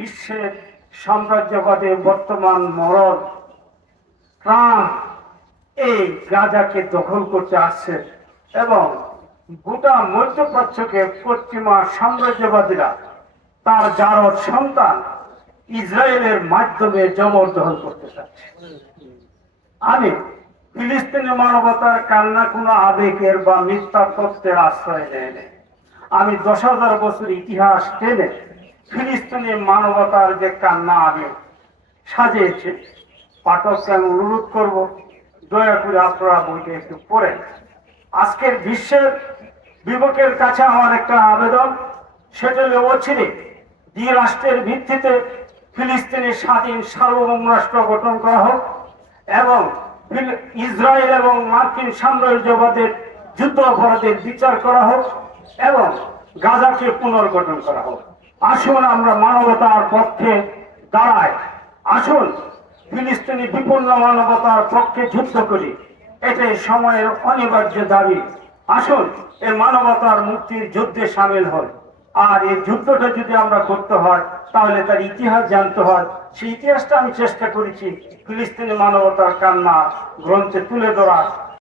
বিশ্বের সাম্রাজ্যবাদের বর্তমান মরণ ট্রাম্প এই গাজাকে দখল করতে আসছে এবং গোটা মধ্যপ্রাচ্যকে পশ্চিমা সাম্রাজ্যবাদীরা তার জারদ সন্তান ইসরায়েলের মাধ্যমে জবরদখল করতে চাচ্ছে। আমি ফিলিস্তিনি মানবতার কান্না কোনো আবেগের বা মিথ্যা তত্ত্বের আশ্রয় নেয় আমি দশ হাজার বছর ইতিহাস টেনে ফিলিস্তিনি মানবতার যে কান্না আগে সাজিয়েছে, পাঠককে আমি অনুরোধ করব, দয়া করে আপনারা বইটা একটু পড়েন। আজকের বিশ্বের বিবেকের কাছে আমার একটা আবেদন, সেটা অচিরে দ্বি রাষ্ট্রের ভিত্তিতে ফিলিস্তিনের স্বাধীন সার্বভৌম রাষ্ট্র গঠন করা হোক এবং ইসরায়েল এবং মার্কিন সাম্রাজ্যবাদের যুদ্ধ অপরাধের বিচার করা হোক এবং গাজাকে পুনর্গঠন করা হোক। আসুন আমরা মানবতার পক্ষে দাঁড়াই। আসুন, ফিলিস্তিনি বিপন্ন মানবতার পক্ষে যুদ্ধ করি। এটাই সময়ের অনিবার্য দাবি। আসুন এই মানবতার মুক্তির যুদ্ধে সামিল হন। আর এই যুদ্ধটা যদি আমরা করতে হয়, তাহলে তার ইতিহাস জানতে হয়। সেই ইতিহাসটা আমি চেষ্টা করেছি ফিলিস্তিনি মানবতার কান্না গ্রন্থে তুলে ধরা